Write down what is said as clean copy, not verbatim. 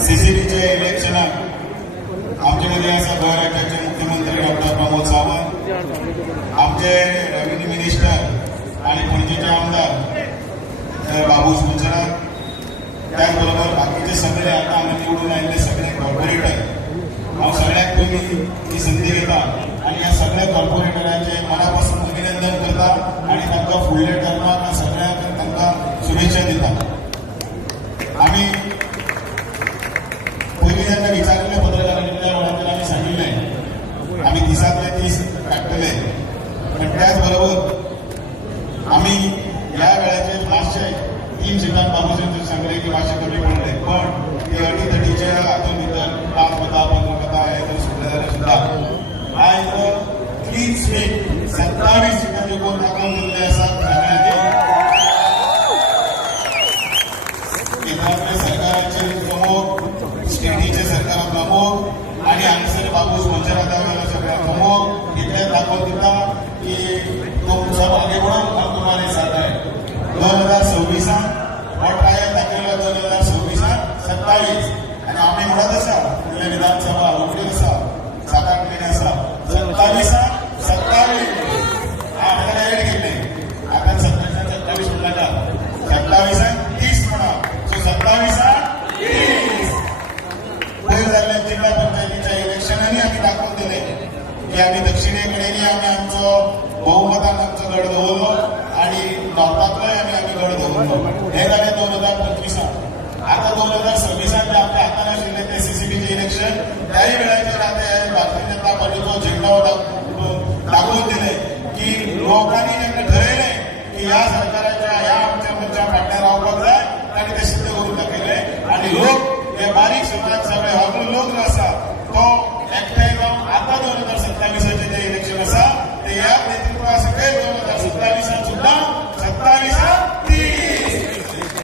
सीसीबीचे इलेक्शनात आमच्यामध्ये असा गोवा राज्याचे मुख्यमंत्री डॉक्टर प्रमोद सावंत, आमचे रेव्हेन्यू मिनिस्टर आणि पणजीचे आमदार बाबू सुंचरा, त्याचबरोबर बाकीचे सगळे आता आम्ही निवडून आलेले सगळे कॉर्पोरेटर, हांव सगळ्यांक पयलीं ही संधी घेता आणि ह्या सगळ्या कॉर्पोरेटरांचे मनापासून अभिनंदन करता आणि तांकां फुडले टर्माक सगळ्यांक तांकां शुभेच्छा दिता. आम्ही पयलीं जेन्ना विचारिल्ले पत्रकारितेच्या वेळाचेर आमी सांगिल्लें आमी दिसातले 30 काडटले, पण त्याच बरोबर आमी ह्या वेळाचेर मातशे 3 सिटां बाबूजी सांगले की मातशे कमी पडले, पण ते अटीतटीचे हातूंत भितर 5 मतां 15 मतां हे जर सुटले जाल्यार सुद्दां आयज क्लीन स्वीप 27 सिटांचे कोण राखून दिल्ले आसात. केंद्रांतले सरकाराचे प्रमुख, स्टेटीचे सरकार प्रमुख आणि हांगसर बाबू मंचराता सगळ्या प्रमुख इतलेच दाखोवन दिता की तो सब आगे बढ़ो हम तुम्हारे साथ है. 2026 हो ट्रायल दाखयलो 2026 27 आणि आमी म्हणत आसा फुडले विधानसभा होटली आसा 7-8 म्हयने आसा 27 आतां एड केल्ले आतां 27 म्हणनाका 27 30 म्हणा. सो 27 30 पयर जाल्ल्या जिल्हा पंचायतीच्या इलेक्शनांनी आमी दाखोवन दिले की आमी दक्षिणे कडेनय आमी आमचो बहुमतान आमचो गड दवरलो आणि नॉर्थांतलोय आमी गड दवरलो. हे जालें 2025. आता 2026 जे आपल्या हातान आशिल्ले ते सीसीबीचे इलेक्शन त्याही वेळार